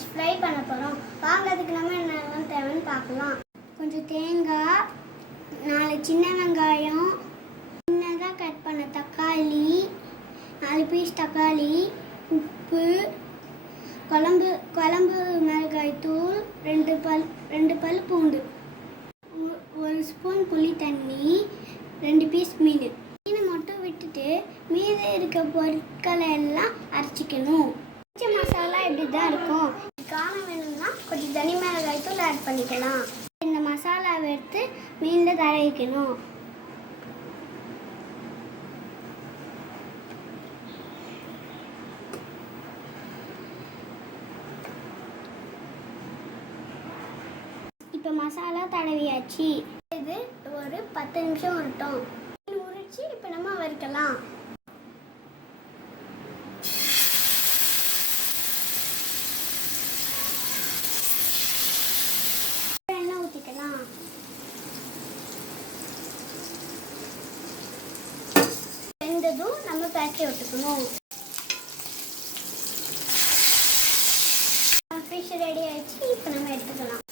Fish fry பண்ண போகிறோம் வாங்கிறதுக்கு நம்ம என்னெல்லாம் தேவைன்னு பார்க்கலாம். கொஞ்சம் தேங்காய் நாலு சின்ன வெங்காயம் சின்னதாக கட் பண்ண தக்காளி நாலு பீஸ் தக்காளி உப்பு குழம்பு குழம்பு மிளகாய் தூள் ரெண்டு பல் ரெண்டு பல் பூண்டு ஒரு ஸ்பூன் புளி தண்ணி ரெண்டு பீஸ் மீன். மீனை மட்டும் விட்டுட்டு மீதி இருக்க பொருட்களை எல்லாம் அரைச்சிக்கணும். ஆட் பண்ணிக்கலாம். இந்த மசாலாவை எடுத்து மீனில் தடவிக்கணும். இப்போ மசாலா தடவியாச்சு. இது ஒரு பத்து நிமிஷம் வரட்டும் உரிச்சு இப்போ நம்ம வறுக்கலாம். வெந்ததும் நம்ம பேக்கரி விட்டுக்கணும் ஃபிஷ் ரெடி ஆயிடுச்சு இப்போ நம்ம எடுத்துக்கலாம்.